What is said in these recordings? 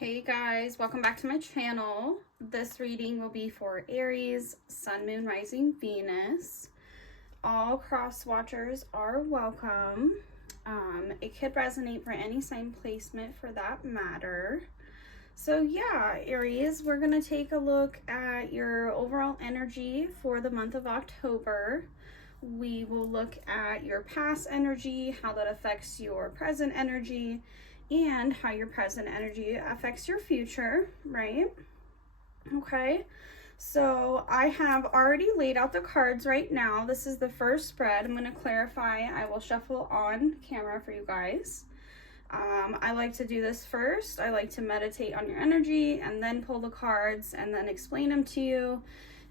Hey guys, welcome back to my channel. This reading will be for Aries, Sun, Moon, Rising, Venus. All cross watchers are welcome. It could resonate for any sign placement for that matter. So yeah, Aries, we're going to take a look at your overall energy for the month of October. We will look at your past energy, how that affects your present energy, and how your present energy affects your future, right? Okay, so I have already laid out the cards right now. This is the first spread. I'm going to clarify. I will shuffle on camera for you guys. I like to do this first. I like to meditate on your energy and then pull the cards and then explain them to you.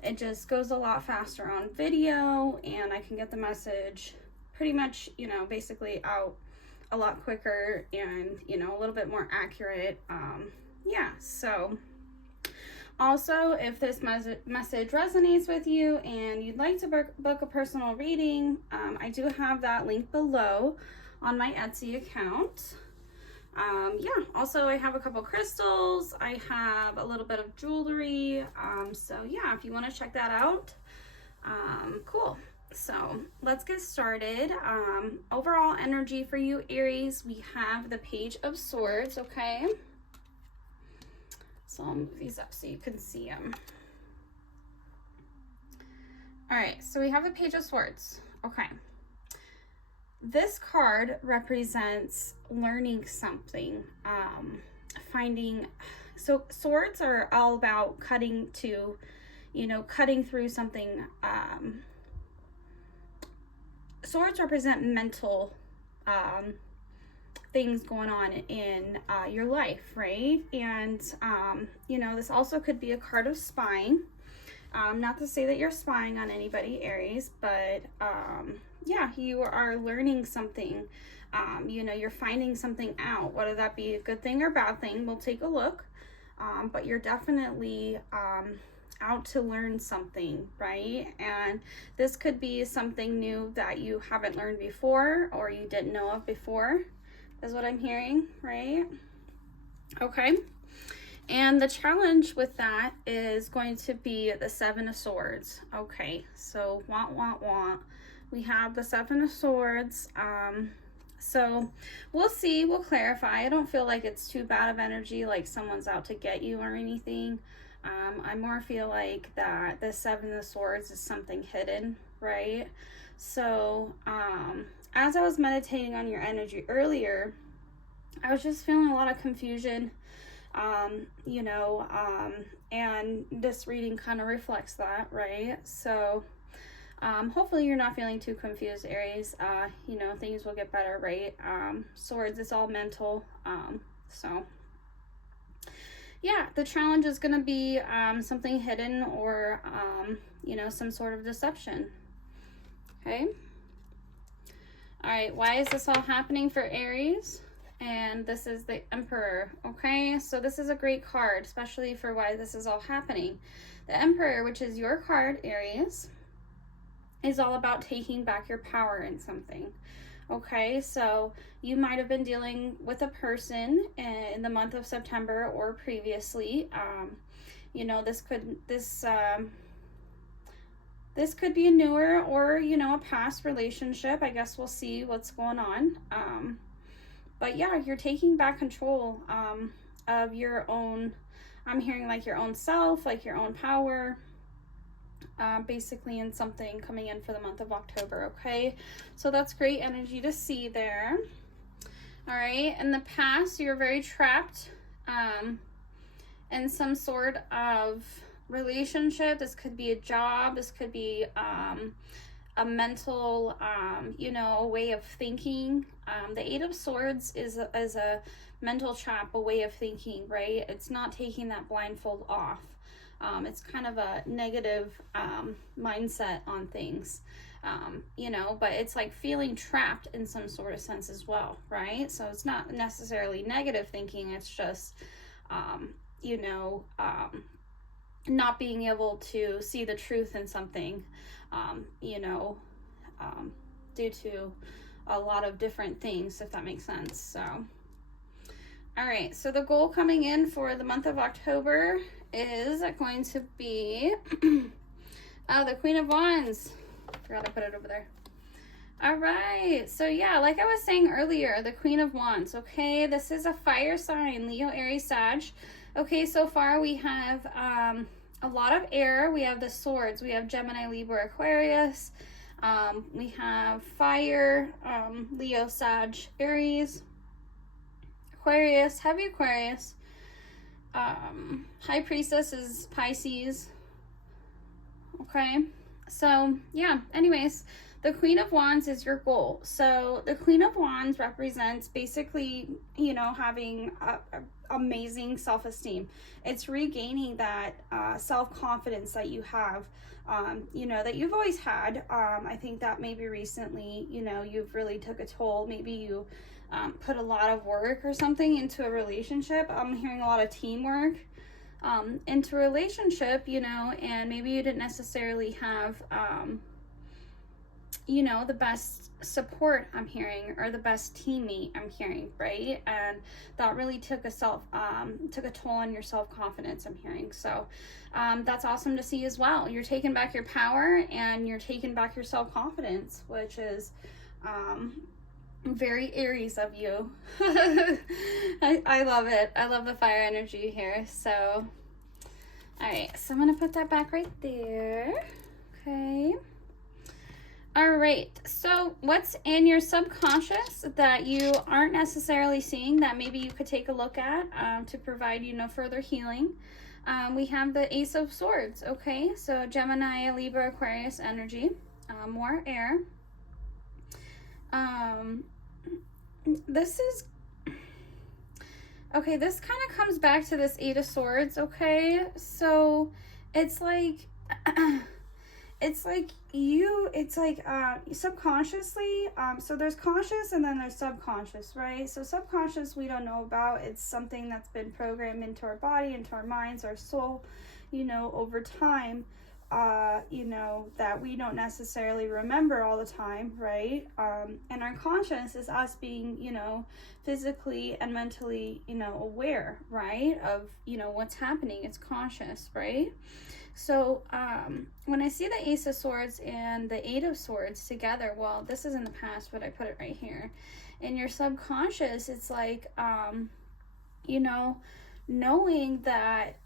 It just goes a lot faster on video and I can get the message pretty much, basically out a lot quicker and, a little bit more accurate. Yeah, so also, if this message resonates with you and you'd like to book a personal reading, I do have that link below on my Etsy account. Yeah, also I have a couple crystals. I have a little bit of jewelry. So yeah, if you want to check that out, cool. So let's get started. Overall energy for you, Aries, we have the Page of Swords, okay? So I'll move these up so you can see them. All right, so we have the Page of Swords, okay. This card represents learning something, so swords are all about cutting through something. Swords represent mental things going on in your life, right? And, this also could be a card of spying. Not to say that you're spying on anybody, Aries, but yeah, you are learning something. You're finding something out, whether that be a good thing or bad thing. We'll take a look. But you're definitely out to learn something, right? And this could be something new that you haven't learned before or you didn't know of before, is what I'm hearing, right? Okay. And the challenge with that is going to be the Seven of Swords. Okay, so we have the Seven of Swords. So we'll see, we'll clarify. I don't feel like it's too bad of energy, like someone's out to get you or anything. I more feel like that the Seven of Swords is something hidden, right? So as I was meditating on your energy earlier, I was just feeling a lot of confusion, and this reading kind of reflects that, right? So hopefully you're not feeling too confused, Aries. Things will get better, right? Swords is all mental. So yeah, the challenge is going to be something hidden or, some sort of deception. Okay. All right. Why is this all happening for Aries? And this is the Emperor. Okay. So this is a great card, especially for why this is all happening. The Emperor, which is your card, Aries, is all about taking back your power in something. Okay, so you might have been dealing with a person in the month of September or previously. This could be a newer or a past relationship. I guess we'll see what's going on. But yeah, you're taking back control of your own. I'm hearing like your own self, like your own power. Basically in something coming in for the month of October, okay? So that's great energy to see there. All right, in the past, you were very trapped in some sort of relationship. This could be a job. This could be a mental, a way of thinking. The Eight of Swords is a mental trap, a way of thinking, right? It's not taking that blindfold off. It's kind of a negative mindset on things, but it's like feeling trapped in some sort of sense as well, right? So it's not necessarily negative thinking. It's just, not being able to see the truth in something, due to a lot of different things, if that makes sense. So, All right, so the goal coming in for the month of October is going to be the Queen of Wands. Forgot I put it over there. All right, so yeah, like I was saying earlier, the Queen of Wands, okay? This is a fire sign, Leo, Aries, Sag. Okay, so far we have a lot of air. We have the swords. We have Gemini, Libra, Aquarius. We have fire, Leo, Sag, Aries, Aquarius, heavy Aquarius. High Priestess is Pisces. Okay, so yeah, anyways, the Queen of Wands is your goal. So the Queen of Wands represents basically, you know, having amazing self-esteem. It's regaining that self-confidence that you have, you know, that you've always had. I think that maybe recently, you know, you've really took a toll. Maybe you put a lot of work or something into a relationship. I'm hearing a lot of teamwork into a relationship, you know, and maybe you didn't necessarily have you know, the best support I'm hearing, or the best teammate I'm hearing, right? And that really took a toll on your self-confidence, I'm hearing. So that's awesome to see as well. You're taking back your power and you're taking back your self-confidence, which is very Aries of you. I love it. I love the fire energy here. So all right, so I'm gonna put that back right there. Okay. All right, so what's in your subconscious that you aren't necessarily seeing that maybe you could take a look at to provide, you know, further healing? We have the Ace of Swords, okay? So Gemini, Libra, Aquarius energy, more air. This is, okay, this kind of comes back to this Eight of Swords, okay? So it's like... it's like subconsciously, so there's conscious and then there's subconscious, right? So subconscious we don't know about. It's something that's been programmed into our body, into our minds, our soul, you know, over time, you know, that we don't necessarily remember all the time, right? And our conscious is us being, you know, physically and mentally, you know, aware, right, of, you know, what's happening. It's conscious, right? So when I see the Ace of Swords and the Eight of Swords together, well, this is in the past, but I put it right here. In your subconscious, it's like, you know, knowing that,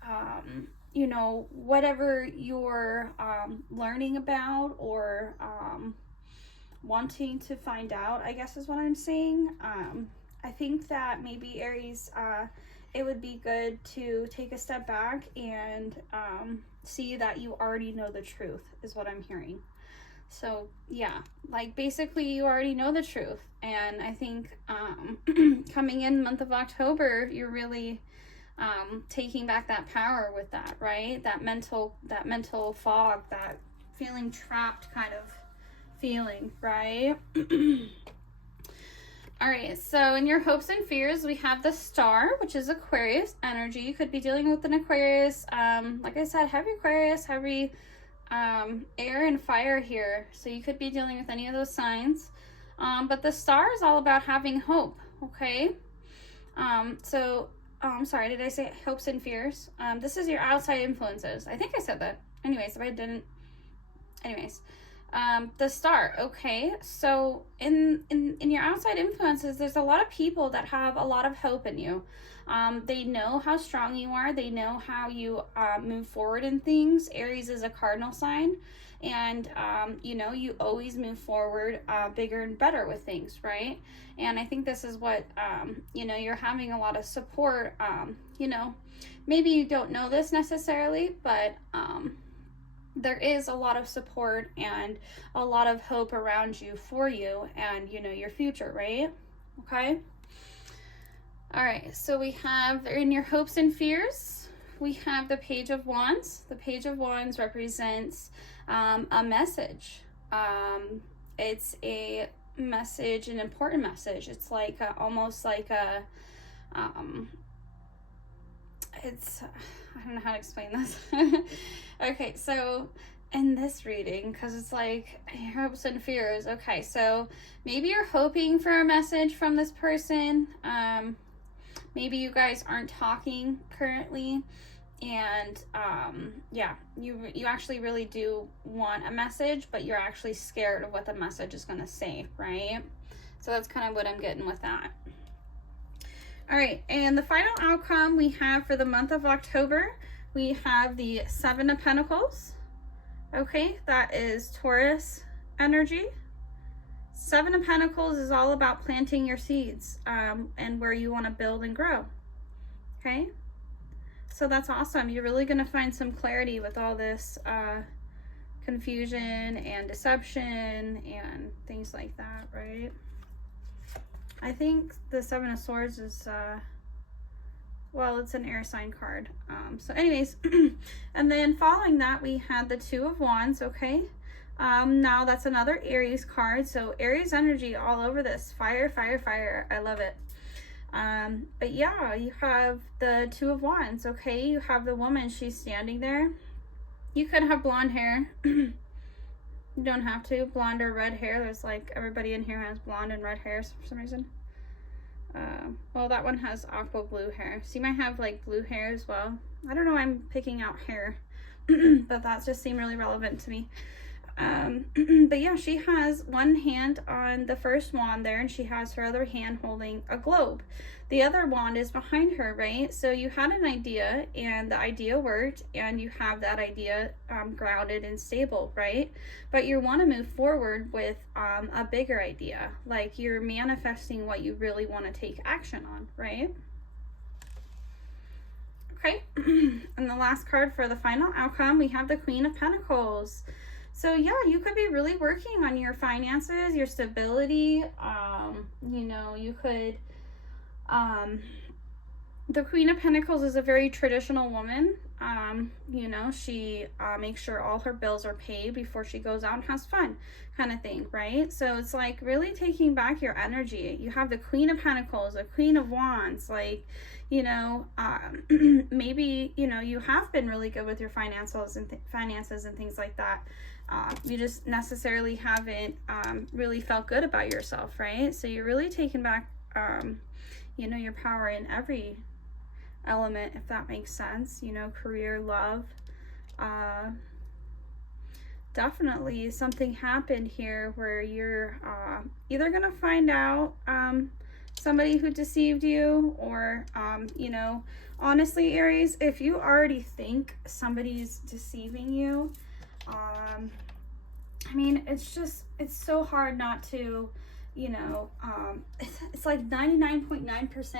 you know, whatever you're learning about or wanting to find out, I guess is what I'm saying. I think that maybe Aries, it would be good to take a step back and see that you already know the truth, is what I'm hearing. So yeah, like basically you already know the truth. And I think coming in the month of October, you're really taking back that power with that, right? That mental fog, that feeling trapped kind of feeling, right? All right, so in your hopes and fears, we have the Star, which is Aquarius energy. You could be dealing with an Aquarius, like I said, heavy Aquarius, heavy air and fire here. So you could be dealing with any of those signs. But the Star is all about having hope, okay? So, I'm sorry, did I say hopes and fears? This is your outside influences. I think I said that. Anyways, if I didn't, anyways. The Star, okay, so in your outside influences, there's a lot of people that have a lot of hope in you. They know how strong you are. They know how you move forward in things. Aries is a cardinal sign, and you know, you always move forward bigger and better with things, right? And I think this is what, you know, you're having a lot of support. You know, maybe you don't know this necessarily, but there is a lot of support and a lot of hope around you for you and, you know, your future, right? Okay. All right. So we have in your hopes and fears, we have the Page of Wands. The Page of Wands represents a message. It's a message, an important message. It's like almost like a, it's, I don't know how to explain this. Okay, so in this reading, because it's like your hopes and fears. Okay, so maybe you're hoping for a message from this person, maybe you guys aren't talking currently, and yeah, you actually really do want a message, but you're actually scared of what the message is going to say, right? So that's kind of what I'm getting with that. All right, and the final outcome we have for the month of October, we have the Seven of Pentacles. Okay, that is Taurus energy. Seven of Pentacles is all about planting your seeds and where you want to build and grow. Okay, so that's awesome. You're really going to find some clarity with all this confusion and deception and things like that, right? I think the Seven of Swords is, well, it's an air sign card. So anyways, and then following that, we had the Two of Wands, okay? Now that's another Aries card. So Aries energy all over this. Fire, fire, fire. I love it. But yeah, you have the Two of Wands, okay? You have the woman, she's standing there. You could have blonde hair. You don't have to. Blonde or red hair. There's like, everybody in here has blonde and red hair for some reason. Well, that one has aqua blue hair. So you might have like blue hair as well. I don't know why I'm picking out hair, but that just seemed really relevant to me. But yeah, she has one hand on the first wand there, and she has her other hand holding a globe. The other wand is behind her, right? So you had an idea, and the idea worked, and you have that idea grounded and stable, right? But you want to move forward with a bigger idea, like you're manifesting what you really want to take action on, right? Okay, and the last card for the final outcome, we have the Queen of Pentacles. So yeah, you could be really working on your finances, your stability. You know, you could, the Queen of Pentacles is a very traditional woman. You know, she makes sure all her bills are paid before she goes out and has fun, kind of thing, right? So it's like really taking back your energy. You have the Queen of Pentacles, the Queen of Wands, like, you know, maybe, you know, you have been really good with your finances and things like that. You just necessarily haven't really felt good about yourself, right? So you're really taking back, you know, your power in every element, if that makes sense. You know, career, love. Definitely something happened here where you're either going to find out somebody who deceived you, or, you know, honestly, Aries, if you already think somebody's deceiving you, I mean, it's so hard not to, you know, it's like 99.9%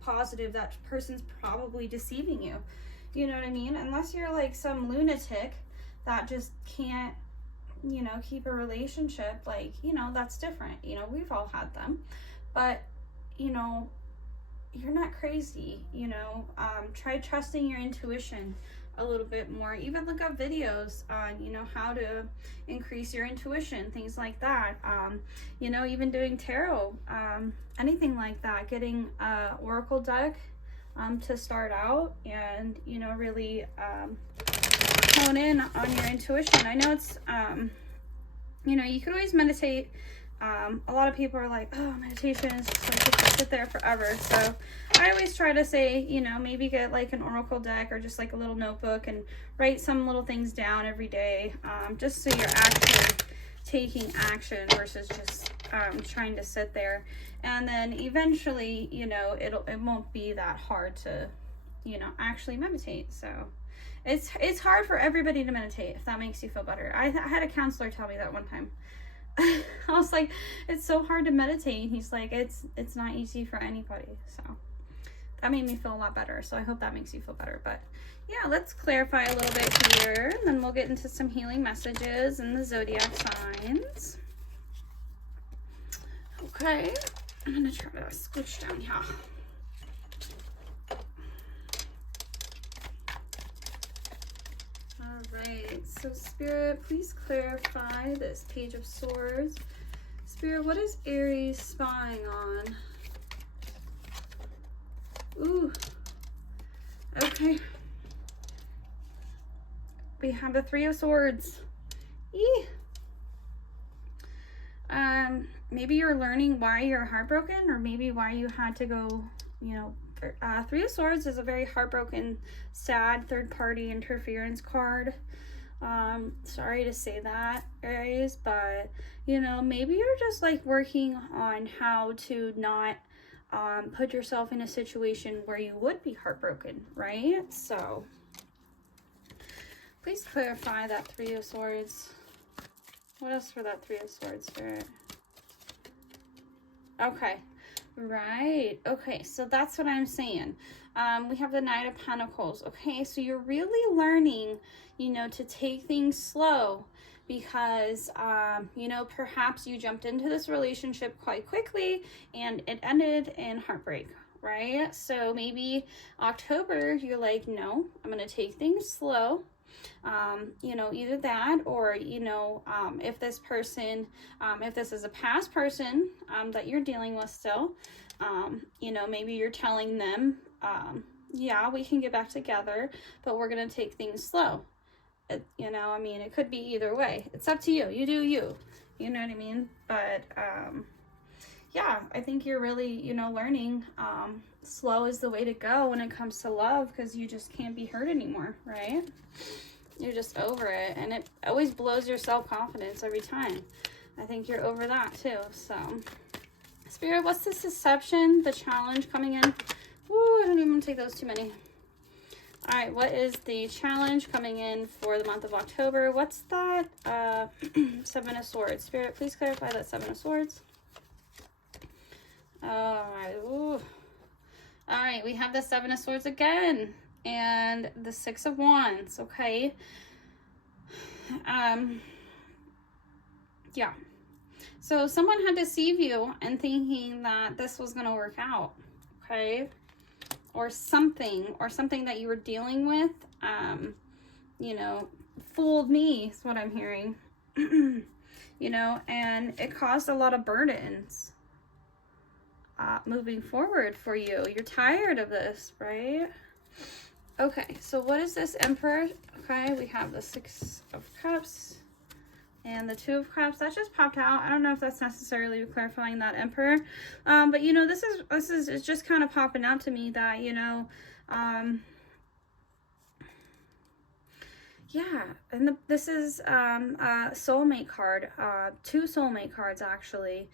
positive that person's probably deceiving you. You know what I mean? Unless you're like some lunatic that just can't, you know, keep a relationship, like, you know, that's different. You know, we've all had them. But, you know, you're not crazy, you know. Try trusting your intuition a little bit more. Even look up videos on, you know, how to increase your intuition, things like that. You know, even doing tarot, anything like that, getting a oracle deck to start out, and, you know, really hone in on your intuition. I know it's, you know, you could always meditate. A lot of people are like, oh, meditation is just like, just sit there forever. So I always try to say, you know, maybe get like an oracle deck or just like a little notebook and write some little things down every day, just so you're actually taking action versus just trying to sit there. And then eventually, you know, it won't be that hard to, you know, actually meditate. So it's hard for everybody to meditate, if that makes you feel better. I had a counselor tell me that one time. I was like, it's so hard to meditate. He's like, it's not easy for anybody. So that made me feel a lot better. So I hope that makes you feel better. But yeah, let's clarify a little bit here, and then we'll get into some healing messages and the zodiac signs. Okay, I'm gonna try to scooch down here. Alright, so Spirit, please clarify this Page of Swords. Spirit, what is Aries spying on? Ooh. Okay. We have the Three of Swords. Eee. Maybe you're learning why you're heartbroken, or maybe why you had to go you know, Three of Swords is a very heartbroken, sad third-party interference card. Sorry to say that, Aries, but, you know, maybe you're just like working on how to not put yourself in a situation where you would be heartbroken, right? So please clarify that Three of Swords. What else for that Three of Swords, Spirit? Okay. Right. Okay, so that's what I'm saying. We have the Knight of Pentacles. Okay, so you're really learning, you know, to take things slow because, you know, perhaps you jumped into this relationship quite quickly and it ended in heartbreak, right? So maybe October, you're like, no, I'm going to take things slow. You know, either that or, you know, if this person, if this is a past person that you're dealing with still, you know, maybe you're telling them, yeah, we can get back together, but we're going to take things slow. You know, I mean, it could be either way. It's up to you. You do you. You know what I mean? But, yeah, I think you're really, you know, learning slow is the way to go when it comes to love because you just can't be hurt anymore, right? You're just over it, and it always blows your self-confidence every time. I think you're over that too. So, Spirit, what's this deception, the challenge coming in? Ooh, I don't even want to take those too many. All right, what is the challenge coming in for the month of October? What's that? Seven of Swords. Spirit, please clarify that Seven of Swords. All right. Ooh. All right, we have the Seven of Swords again. And the Six of Wands, okay? Yeah. So someone had deceived you and thinking that this was going to work out, okay? Or something that you were dealing with, you know, fooled me is what I'm hearing. You know, and it caused a lot of burdens moving forward for you. You're tired of this, right? Okay, so what is this Emperor? Okay, we have the Six of Cups and the Two of Cups. That just popped out. I don't know if that's necessarily clarifying that Emperor. But you know, this is it's just kind of popping out to me that, you know, yeah, and this is a soulmate card, two soulmate cards actually.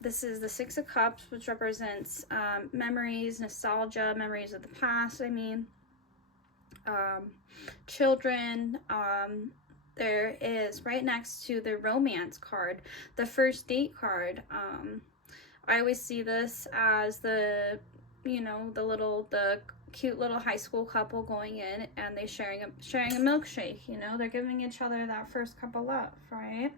This is the Six of Cups, which represents memories, nostalgia, memories of the past, I mean, children. There is right next to the romance card, the first date card. I always see this as the, you know, the cute little high school couple going in and they sharing a milkshake, you know, they're giving each other that first cup of love, right?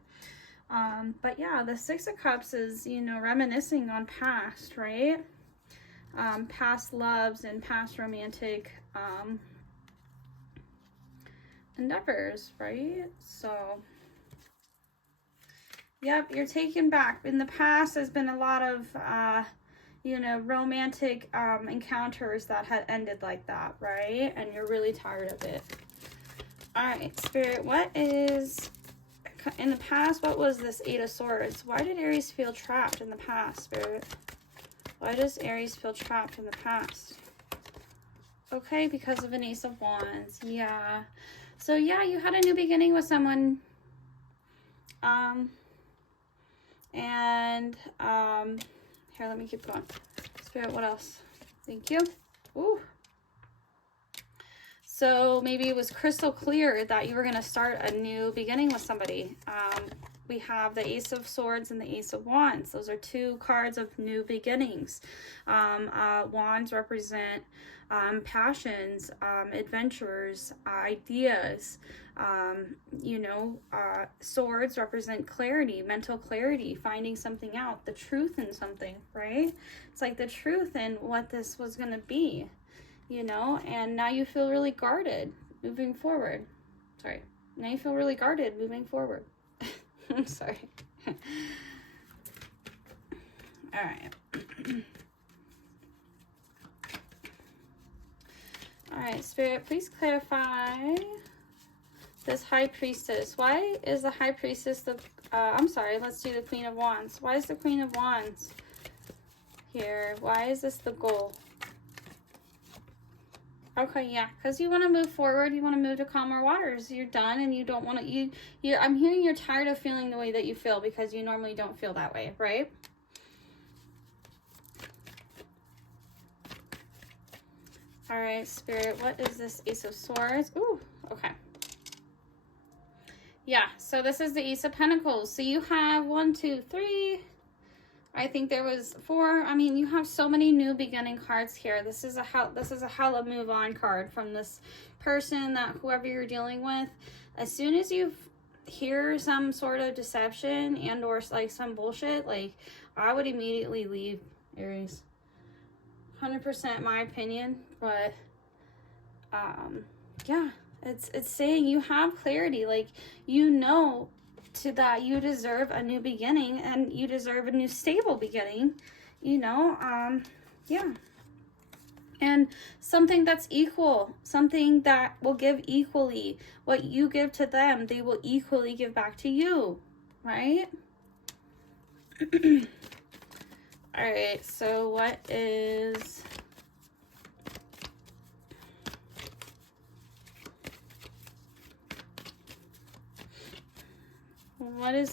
But yeah, the Six of Cups is, you know, reminiscing on past, right? Past loves and past romantic endeavors, right? So, yep, you're taken back. In the past, there's been a lot of, you know, romantic encounters that had ended like that, right? And you're really tired of it. All right, Spirit, what is... in the past, what was this Eight of Swords? Why did Aries feel trapped in the past, Spirit? Why does Aries feel trapped in the past? Okay, because of an Ace of Wands. Yeah. So, yeah, you had a new beginning with someone. Here, let me keep going. Spirit, what else? Thank you. Ooh. So maybe it was crystal clear that you were going to start a new beginning with somebody. We have the Ace of Swords and the Ace of Wands. Those are two cards of new beginnings. Wands represent passions, adventures, ideas. You know, swords represent clarity, mental clarity, finding something out, the truth in something, right? It's like the truth in what this was going to be. You know, and now you feel really guarded moving forward. Sorry. Now you feel really guarded moving forward. I'm sorry. All right. All right, Spirit, please clarify this High Priestess. Why is the High Priestess the... I'm sorry, let's do the Queen of Wands. Why is the Queen of Wands here. Why is this the goal? Okay, yeah, because you want to move forward. You want to move to calmer waters. You're done, and you don't want to, I'm hearing you're tired of feeling the way that you feel because you normally don't feel that way, right? All right, Spirit, what is this Ace of Swords? Ooh, okay. Yeah, so this is the Ace of Pentacles. So you have 1, 2, 3. I think there was 4. I mean, you have so many new beginning cards here. This is a hella move on card from this person, that whoever you're dealing with. As soon as you hear some sort of deception and or like some bullshit, like I would immediately leave, Aries. 100% my opinion, but yeah, it's saying you have clarity, like you know that you deserve a new beginning and you deserve a new stable beginning, you know. Yeah, and something that's equal, something that will give equally. What you give to them, they will equally give back to you, right? All right, so what is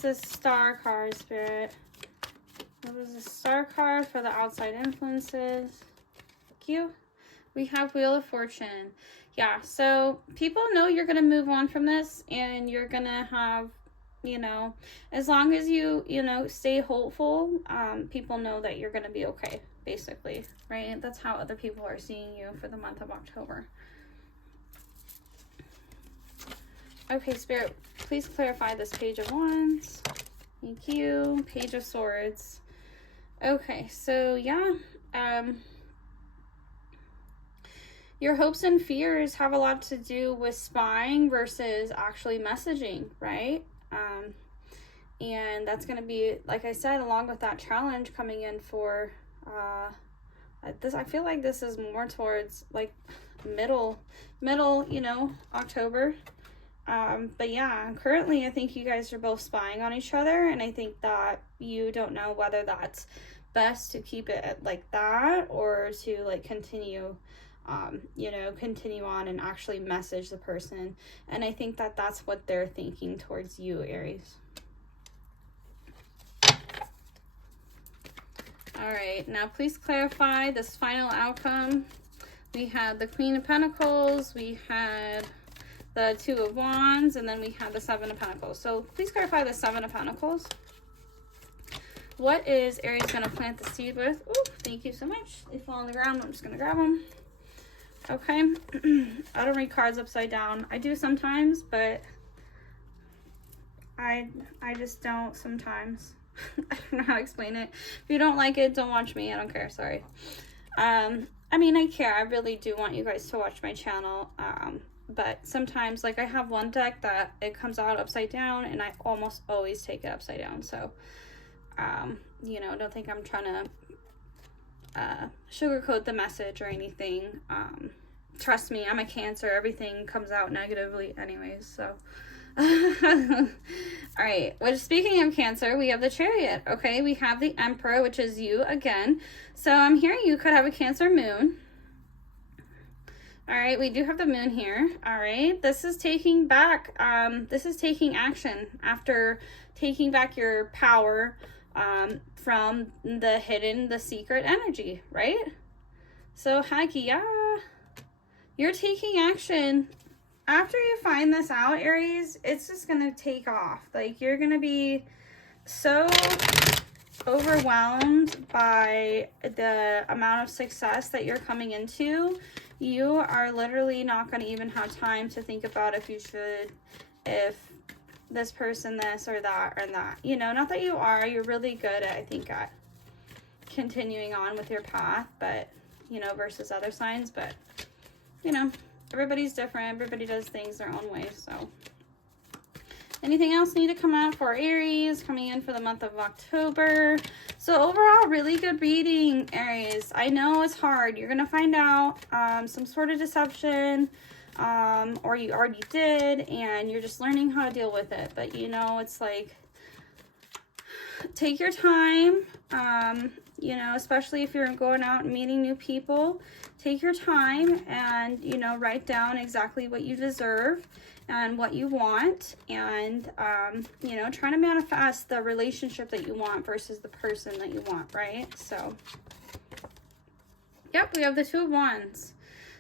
this Star card, Spirit? What is the Star card for the outside influences? Thank you. We have Wheel of Fortune. Yeah, so people know you're going to move on from this, and you're going to have, you know, as long as you know, stay hopeful, people know that you're going to be okay, basically, right? That's how other people are seeing you for the month of October. Okay, Spirit, please clarify this Page of Wands. Thank you. Page of Swords. Okay, so yeah, your hopes and fears have a lot to do with spying versus actually messaging, right? And that's going to be, like I said, along with that challenge coming in for this. I feel like this is more towards like middle, you know, October. But yeah, currently I think you guys are both spying on each other, and I think that you don't know whether that's best to keep it like that or to like continue, you know, continue on and actually message the person. And I think that that's what they're thinking towards you, Aries. All right, now please clarify this final outcome. We had the Queen of Pentacles, we had the Two of Wands, and then we had the Seven of Pentacles. So please clarify the Seven of Pentacles. What is Aries going to plant the seed with? Ooh, thank you so much. They fall on the ground. I'm just going to grab them. Okay. I don't read cards upside down. I do sometimes, but I just don't sometimes. I don't know how to explain it. If you don't like it, don't watch me. I don't care. Sorry. I mean, I care. I really do want you guys to watch my channel. But sometimes, like, I have one deck that it comes out upside down, and I almost always take it upside down. So, you know, don't think I'm trying to sugarcoat the message or anything. Trust me, I'm a Cancer. Everything comes out negatively anyways, so. All right, well, speaking of Cancer, we have the Chariot. Okay, we have the Emperor, which is you again. So I'm hearing you could have a Cancer moon. All right, we do have the moon here. All right, this is taking back, this is taking action after taking back your power from the hidden, the secret energy, right? So heck yeah, you're taking action. After you find this out, Aries, it's just going to take off. Like, you're going to be so overwhelmed by the amount of success that you're coming into. You are literally not going to even have time to think about if you should, if this person this or that or that. You know, not that you are. You're really good at, I think, at continuing on with your path, but, you know, versus other signs. But, you know, everybody's different. Everybody does things their own way. So anything else need to come out for Aries coming in for the month of October? So overall, really good reading, Aries. I know it's hard. You're going to find out some sort of deception, or you already did, and you're just learning how to deal with it. But, you know, it's like, take your time. you know, especially if you're going out and meeting new people. Take your time and, you know, write down exactly what you deserve and what you want, and, you know, trying to manifest the relationship that you want versus the person that you want, right? So, yep, we have the Two of Wands.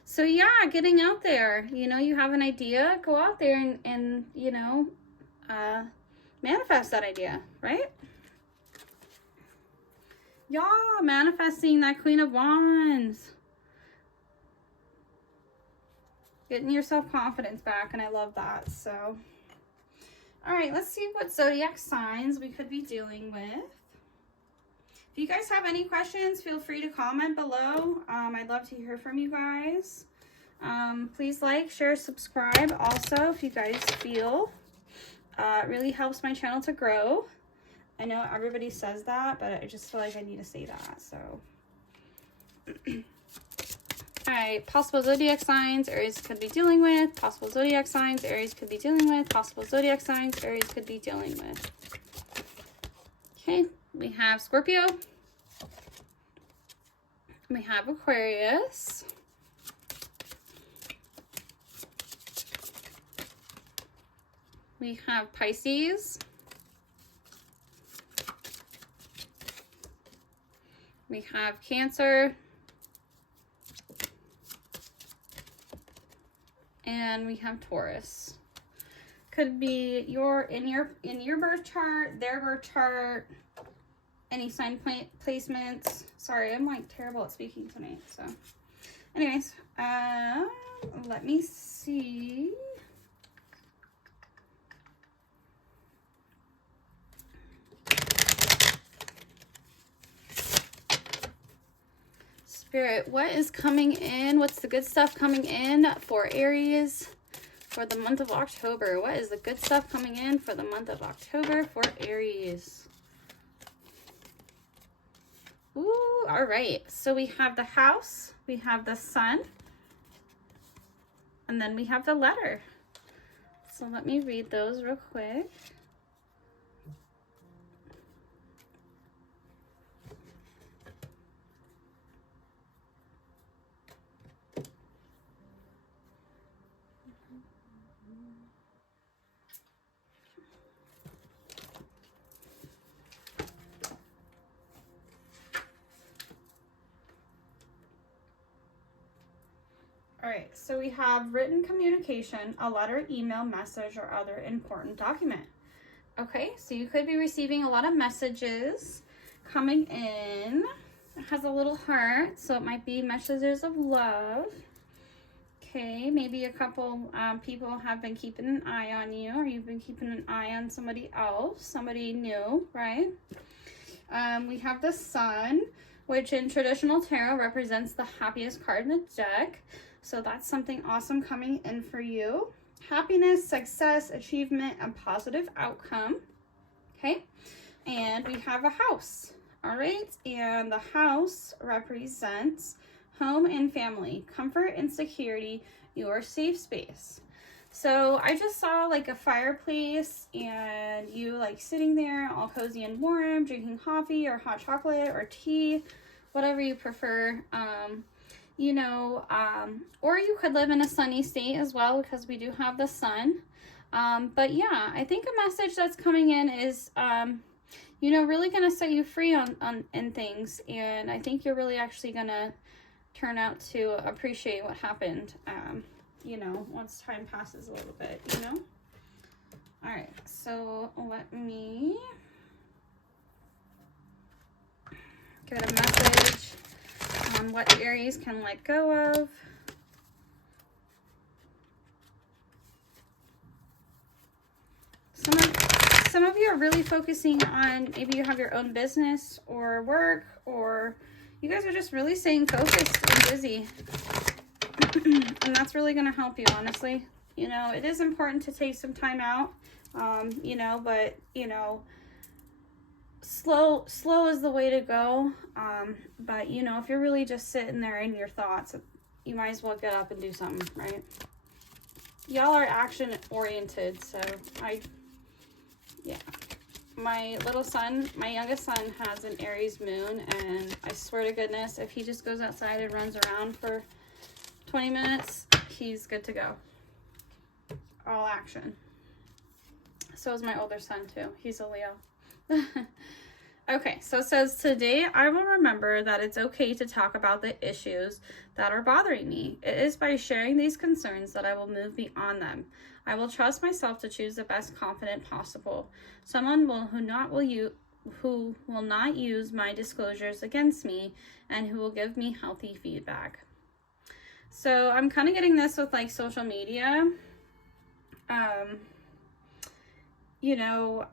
So, yeah, getting out there, you know, you have an idea, go out there and you know, manifest that idea, right? Yeah, manifesting that Queen of Wands. Getting your self-confidence back, and I love that. So, all right, let's see what zodiac signs we could be dealing with. If you guys have any questions, feel free to comment below. I'd love to hear from you guys. Please like, share, subscribe. Also, if you guys feel, it really helps my channel to grow. I know everybody says that, but I just feel like I need to say that, so. All right, possible zodiac signs Aries could be dealing with. Possible zodiac signs Aries could be dealing with. Possible zodiac signs Aries could be dealing with. Okay, we have Scorpio. We have Aquarius. We have Pisces. We have Cancer. And we have Taurus. Could be in your birth chart, their birth chart, any sign placements. Sorry, I'm like terrible at speaking tonight. So, anyways, let me see. Spirit, what is coming in? What's the good stuff coming in for Aries for the month of October? What is the good stuff coming in for the month of October for Aries? Ooh, all right. So we have the house, we have the sun, and then we have the letter. So let me read those real quick. All right, so we have written communication, a letter, email, message, or other important document. Okay, so you could be receiving a lot of messages coming in. It has a little heart, so it might be messages of love. Okay, maybe a couple people have been keeping an eye on you, or you've been keeping an eye on somebody else, somebody new, right? We have the sun, which in traditional tarot represents the happiest card in the deck. So that's something awesome coming in for you. Happiness, success, achievement, and positive outcome. Okay. And we have a house. All right. And the house represents home and family, comfort and security, your safe space. So I just saw like a fireplace and you like sitting there all cozy and warm, drinking coffee or hot chocolate or tea, whatever you prefer. You know, or you could live in a sunny state as well, because we do have the sun. But yeah, I think a message that's coming in is, you know, really going to set you free in things. And I think you're really actually going to turn out to appreciate what happened, you know, once time passes a little bit, you know? All right, so let me get a message on what Aries can let go of. Some of you are really focusing on, maybe you have your own business or work, or you guys are just really staying focused and busy. And that's really going to help you, honestly. You know, it is important to take some time out, you know, but, you know, slow is the way to go. But you know, if you're really just sitting there in your thoughts, you might as well get up and do something, right? Y'all are action oriented, so yeah. my little son, my youngest son, has an Aries moon, and I swear to goodness, if he just goes outside and runs around for 20 minutes, he's good to go. All action. So is my older son too. He's a Leo. Okay, so it says, today I will remember that it's okay to talk about the issues that are bothering me. It is by sharing these concerns that I will move beyond them. I will trust myself to choose the best confidant possible. Someone who will not use my disclosures against me and who will give me healthy feedback. So I'm kind of getting this with like social media. You know,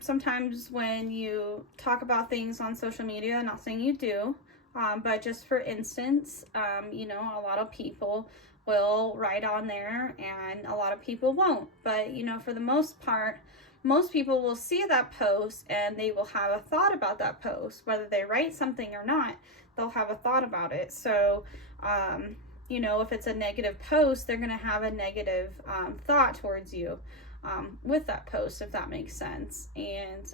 sometimes when you talk about things on social media, not saying you do, but just for instance, you know, a lot of people will write on there and a lot of people won't. But, you know, for the most part, most people will see that post and they will have a thought about that post. Whether they write something or not, they'll have a thought about it. So, you know, if it's a negative post, they're going to have a negative thought towards you. With that post, if that makes sense. And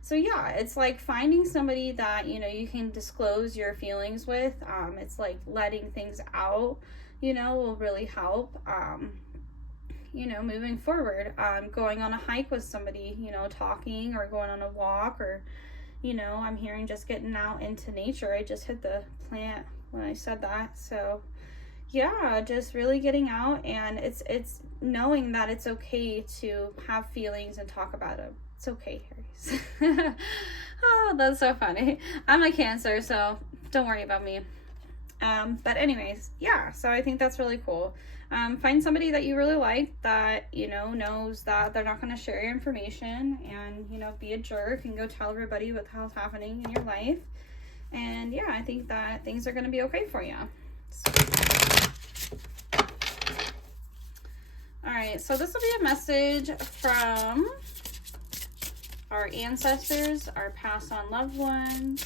so yeah, it's like finding somebody that, you know, you can disclose your feelings with. It's like letting things out, you know, will really help, you know, moving forward. Going on a hike with somebody, you know, talking, or going on a walk, or, you know, I'm hearing just getting out into nature. I just hit the plant when I said that. So yeah, just really getting out, and it's knowing that it's okay to have feelings and talk about them. It's okay, Aries. Oh, that's so funny. I'm a Cancer, so don't worry about me. But anyways, yeah, so I think that's really cool. Find somebody that you really like, that, you know, knows that they're not going to share your information and, you know, be a jerk and go tell everybody what the hell's happening in your life. And yeah, I think that things are going to be okay for you. So. All right, so this will be a message from our ancestors, our passed on loved ones,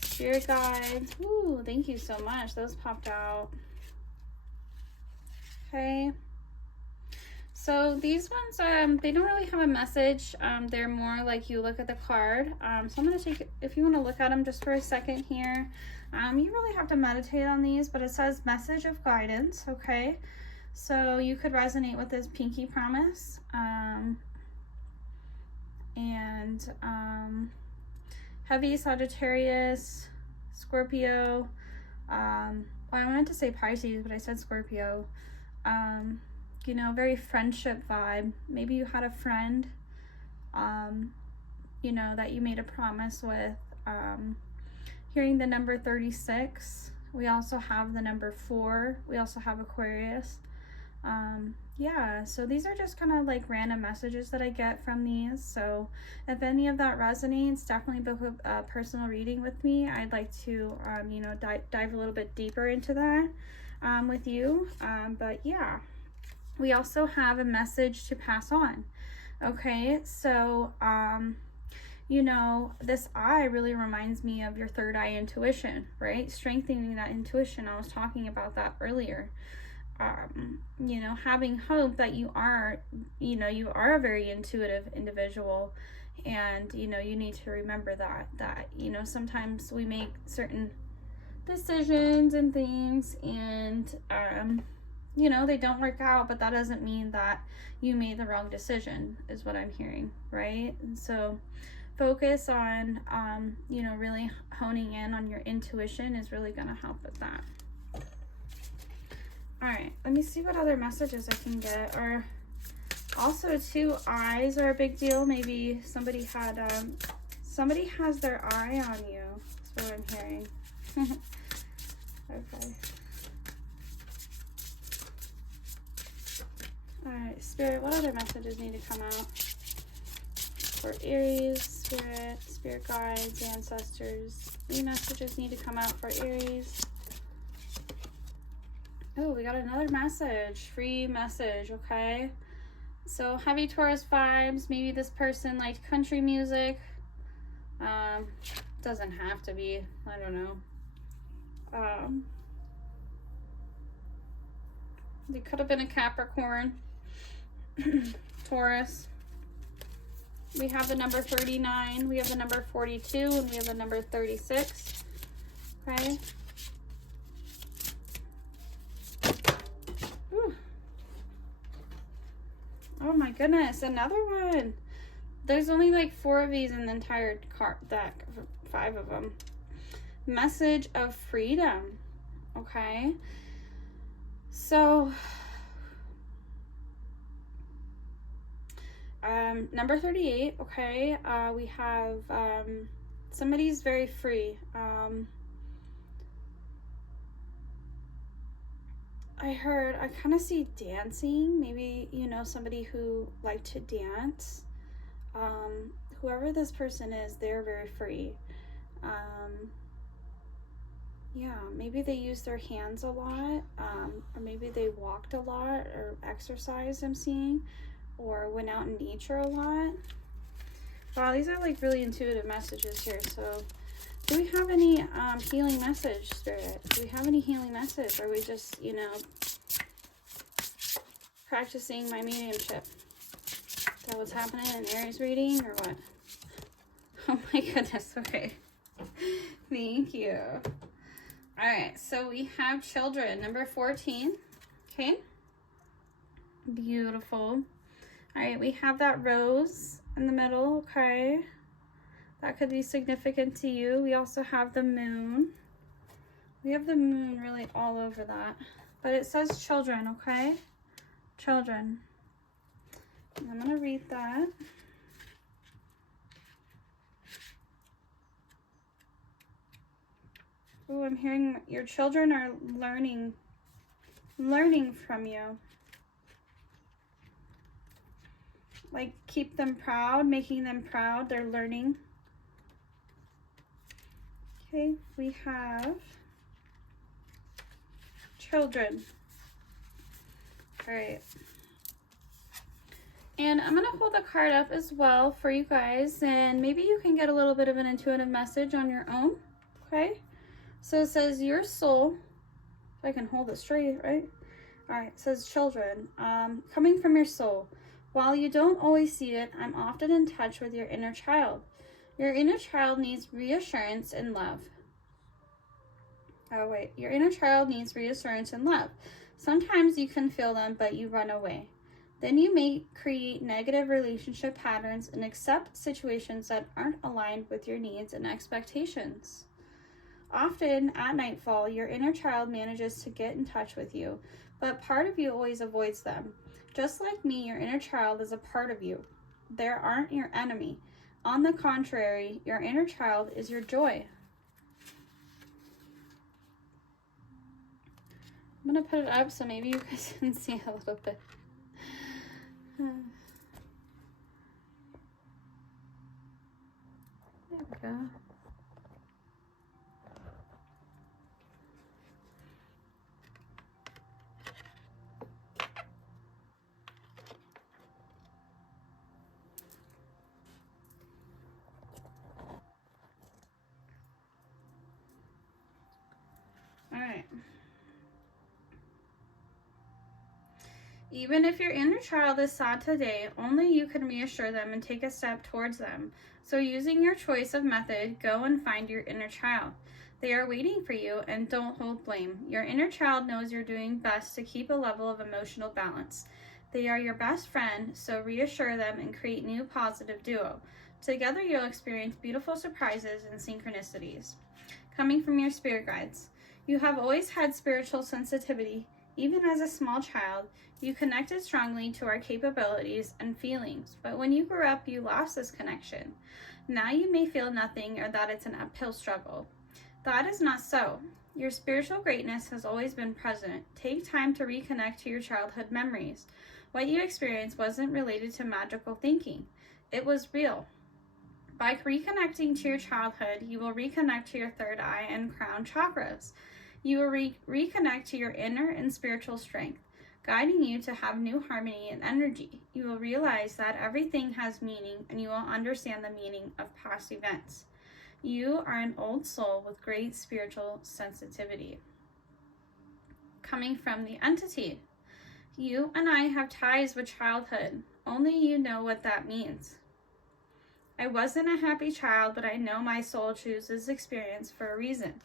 spirit guides. Ooh, thank you so much. Those popped out. Okay. So these ones, they don't really have a message. They're more like you look at the card. So I'm going to take, if you want to look at them just for a second here, you really have to meditate on these, but it says message of guidance, okay? So you could resonate with this pinky promise. Heavy Sagittarius, Scorpio. Well, I wanted to say Pisces, but I said Scorpio. You know, very friendship vibe. Maybe you had a friend, you know, that you made a promise with. Hearing the number 36. We also have the number 4. We also have Aquarius. Yeah, so these are just kind of like random messages that I get from these. So if any of that resonates, definitely book a personal reading with me. I'd like to, you know, dive a little bit deeper into that with you. But yeah, we also have a message to pass on. Okay, so, you know, this eye really reminds me of your third eye intuition, right? Strengthening that intuition. I was talking about that earlier. You know, having hope that you are, you know, you are a very intuitive individual, and, you know, you need to remember that, you know, sometimes we make certain decisions and things, and, you know, they don't work out, but that doesn't mean that you made the wrong decision, is what I'm hearing, right? And so focus on, you know, really honing in on your intuition is really going to help with that. All right, let me see what other messages I can get. Or also, 2 eyes are a big deal. Maybe somebody had, somebody has their eye on you. That's what I'm hearing. Okay. All right, Spirit, what other messages need to come out for Aries, Spirit guides, ancestors? Any messages need to come out for Aries? Oh, we got another message, free message, okay? So heavy Taurus vibes. Maybe this person liked country music. Doesn't have to be, I don't know. They could have been a Capricorn, Taurus. We have the number 39, we have the number 42, and we have the number 36. Okay. Ooh. Oh my goodness, another one. There's only like 4 of these in the entire card deck, 5 of them. Message of freedom. Okay. So, number 38, okay, we have, somebody's very free. I kind of see dancing. Maybe, you know, somebody who liked to dance. Whoever this person is, they're very free. Yeah, maybe they use their hands a lot, or maybe they walked a lot or exercised, I'm seeing, or went out in nature a lot. Wow, these are like really intuitive messages here. So do we have any healing message, Spirit? Do we have any healing message? Or are we just, you know, practicing my mediumship? Is that what's happening in Aries reading or what? Oh my goodness, okay. Thank you. All right, so we have children, number 14, okay? Beautiful. All right, we have that rose in the middle, okay? That could be significant to you. We also have the moon. We have the moon really all over that. But it says children, okay? Children. And I'm gonna read that. Oh, I'm hearing your children are learning from you. Like, keep them proud, making them proud. They're learning. Okay, we have children. All right. And I'm going to hold the card up as well for you guys, and maybe you can get a little bit of an intuitive message on your own, okay? So it says, your soul, if I can hold it straight, right? All right, it says children, coming from your soul. While you don't always see it, I'm often in touch with your inner child. Your inner child needs reassurance and love. Oh, wait. Your inner child needs reassurance and love. Sometimes you can feel them, but you run away. Then you may create negative relationship patterns and accept situations that aren't aligned with your needs and expectations. Often, at nightfall, your inner child manages to get in touch with you, but part of you always avoids them. Just like me, your inner child is a part of you. They aren't your enemy. On the contrary, your inner child is your joy. I'm going to put it up so maybe you guys can see a little bit. There we go. All right. Even if your inner child is sad today, only you can reassure them and take a step towards them. So using your choice of method, go and find your inner child. They are waiting for you, and don't hold blame. Your inner child knows you're doing best to keep a level of emotional balance. They are your best friend, so reassure them and create new positive duo. Together you'll experience beautiful surprises and synchronicities. Coming from your spirit guides. You have always had spiritual sensitivity. Even as a small child, you connected strongly to our capabilities and feelings, but when you grew up, you lost this connection. Now you may feel nothing or that it's an uphill struggle. That is not so. Your spiritual greatness has always been present. Take time to reconnect to your childhood memories. What you experienced wasn't related to magical thinking. It was real. By reconnecting to your childhood, you will reconnect to your third eye and crown chakras. You will reconnect to your inner and spiritual strength, guiding you to have new harmony and energy. You will realize that everything has meaning, and you will understand the meaning of past events. You are an old soul with great spiritual sensitivity. Coming from the entity. You and I have ties with childhood. Only you know what that means. I wasn't a happy child, but I know my soul chooses experience for a reason.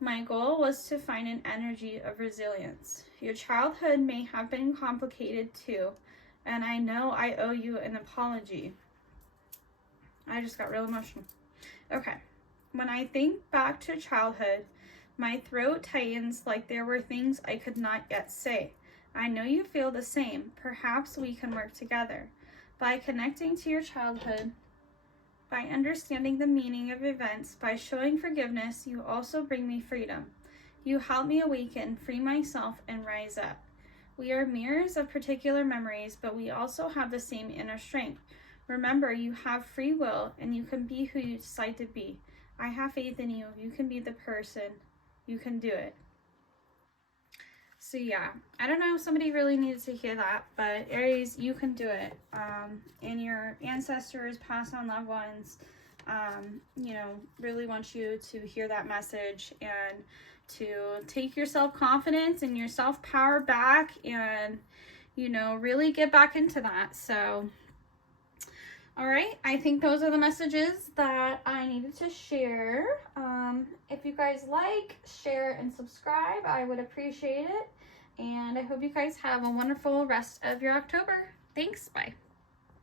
My goal was to find an energy of resilience. Your childhood may have been complicated too, and I know I owe you an apology. I just got real emotional. Okay. When I think back to childhood, my throat tightens like there were things I could not yet say. I know you feel the same. Perhaps we can work together. By connecting to your childhood, by understanding the meaning of events, by showing forgiveness, you also bring me freedom. You help me awaken, free myself, and rise up. We are mirrors of particular memories, but we also have the same inner strength. Remember, you have free will, and you can be who you decide to be. I have faith in you. You can be the person. You can do it. So yeah, I don't know if somebody really needed to hear that, but Aries, you can do it. And your ancestors, past on loved ones, you know, really want you to hear that message and to take your self-confidence and your self-power back and, you know, really get back into that. So, all right, I think those are the messages that I needed to share. If you guys like, share, and subscribe, I would appreciate it. And I hope you guys have a wonderful rest of your October. Thanks, bye.